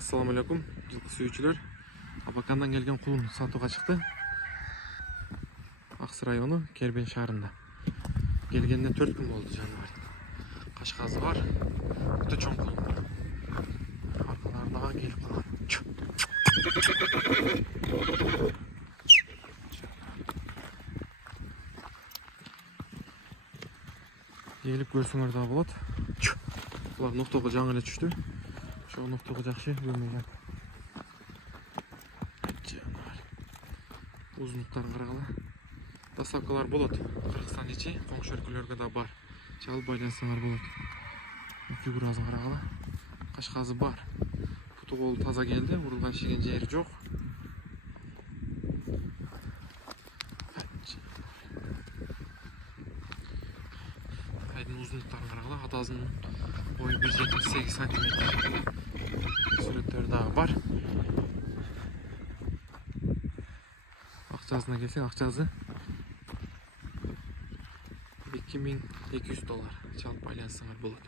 Assalamu alaikum жылқы сүйүүчүлөр. Абакандан келген кулун сатууга чыкты. Аксы району Кербен шаарында. Келгенине 4 күн болду жаныбар. Кашказы бар. Өтө чоң кулун бар. Аркаларына келип калган. Келип көрсөңөр да болот. Булар ноктого жаңы эле түштү. Ошо ноктого жакшы көрмөгөн. Uzunluktарын карагыла. Доставкалар болот. Кыргызстан ичи, коңшу өлкөлөргө да бар. Чалып байлансаңар болот. Үкү буразын карагыла. Кашказы бар. Путу колу таза келди, урулган шиген жери жок. Айдын uzunluктарын карагыла. Атасынын бою 178 см. Сүрөттөрү дагы бар. Акчасына келсек, акчасы $2200 чалып байлансаңар болот.